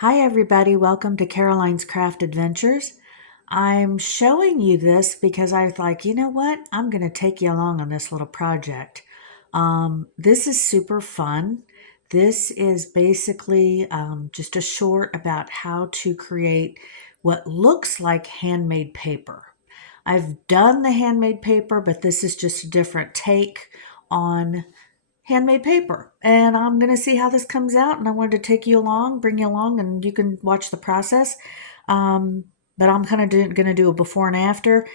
Hi everybody, welcome to Caroline's Craft Adventures. I'm showing you this because I was like, you know what? I'm going to take you along on this little project. This is super fun. This is basically just a short about how to create what looks like handmade paper. I've done the handmade paper, but this is just a different take on handmade paper. And I'm going to see how this comes out. And I wanted to take you along, bring you along, and you can watch the process. But I'm kind of going to do a before and after.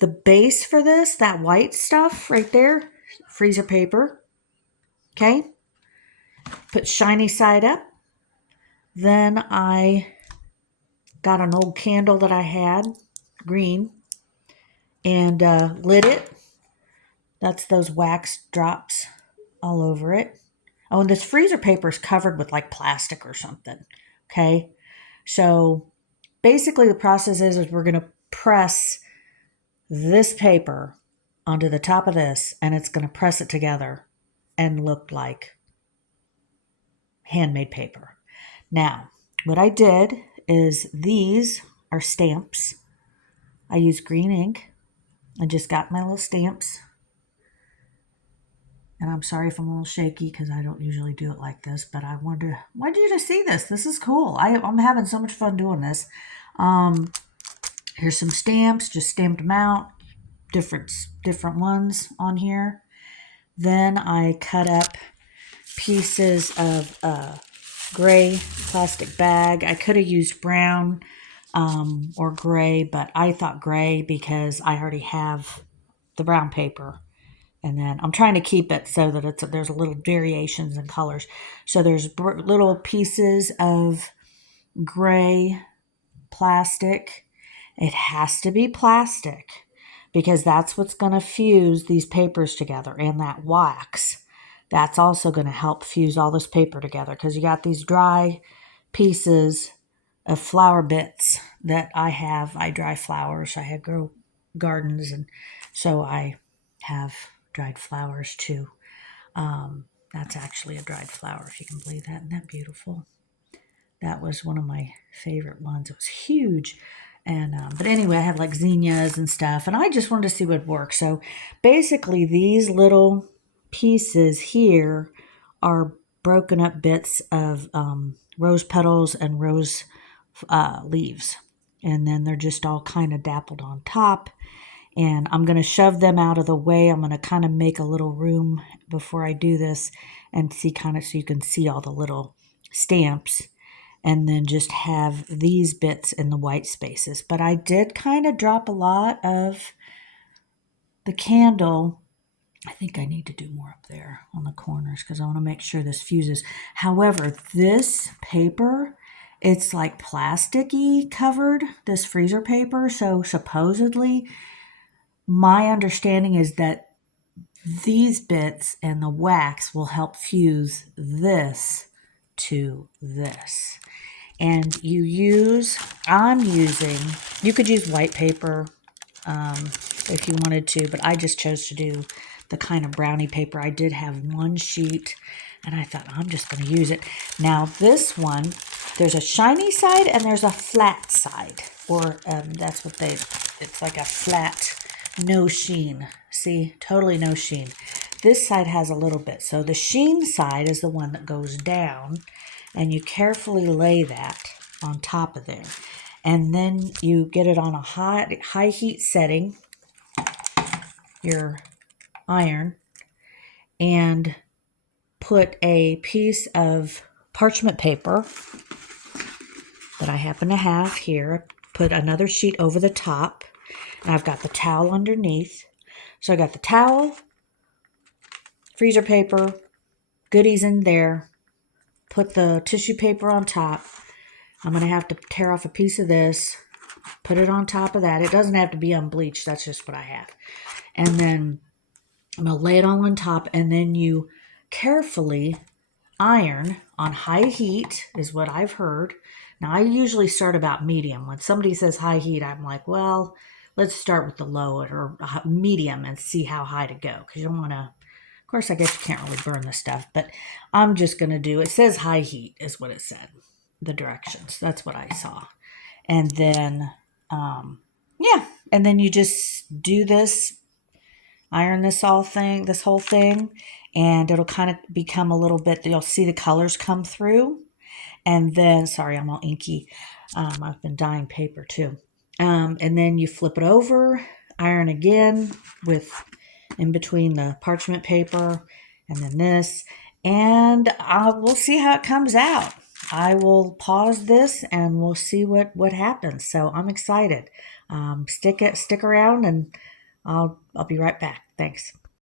The base for this, that white stuff right there, freezer paper. Okay. Put shiny side up. Then I got an old candle that I had, green, and lit it. That's those wax drops all over it. Oh, and this freezer paper is covered with like plastic or something. Okay. So basically the process is we're going to press this paper onto the top of this, and it's going to press it together and look like handmade paper. Now, what I did is these are stamps. I use green ink. I just got my little stamps. And I'm sorry if I'm a little shaky because I don't usually do it like this, but I wanted you to see this. This is cool. I'm having so much fun doing this. Here's some stamps, just stamped them out, different ones on here. Then I cut up pieces of gray plastic bag. I could have used brown or gray, but I thought gray because I already have the brown paper. And then I'm trying to keep it so that there's little variations in colors. So there's little pieces of gray plastic. It has to be plastic because that's what's going to fuse these papers together. And that wax, that's also going to help fuse all this paper together because you got these dry pieces of flower bits that I have. I dry flowers. I have grow gardens, and so I have dried flowers too. That's actually a dried flower, if you can believe that. Isn't that beautiful? That was one of my favorite ones. It was huge. And but anyway, I have like zinnias and stuff, and I just wanted to see what would work. So basically, these little pieces here are broken up bits of rose petals and rose leaves, and then they're just all kind of dappled on top. And I'm going to shove them out of the way. I'm going to kind of make a little room before I do this and see kind of so you can see all the little stamps, and then just have these bits in the white spaces. But I did kind of drop a lot of the candle. I think I need to do more up there on the corners because I want to make sure this fuses. However, this paper, it's like plasticky covered, this freezer paper. So supposedly, my understanding is that these bits and the wax will help fuse this to this. And I'm using, you could use white paper if you wanted to, but I just chose to do the kind of brownie paper. I did have one sheet, and I thought I'm just going to use it. Now this one, there's a shiny side and there's a flat side, or it's like a flat, no sheen. See, totally no sheen. This side has a little bit. So the sheen side is the one that goes down, and you carefully lay that on top of there. And then you get it on a high heat setting, your iron, and put a piece of parchment paper that I happen to have here. Put another sheet over the top, and I've got the towel underneath. So I got the towel, freezer paper, goodies in there. Put the tissue paper on top. I'm going to have to tear off a piece of this, put it on top of that. It doesn't have to be unbleached. That's just what I have. And then I'm going to lay it all on top, and then you carefully iron on high heat is what I've heard. Now, I usually start about medium. When somebody says high heat, I'm like, well, let's start with the low or medium and see how high to go, because you don't want to, of course, I guess you can't really burn this stuff, but I'm just going to do, it says high heat is what it said. the directions. That's what I saw. And then, yeah, and then you just do this, iron this whole thing, and it'll kind of become a little bit, you'll see the colors come through. And then, sorry, I'm all inky. I've been dyeing paper too. And then you flip it over, iron again with in between the parchment paper and then this, and we'll see how it comes out. I will pause this and we'll see what happens. So I'm excited. Stick around, and I'll be right back. Thanks.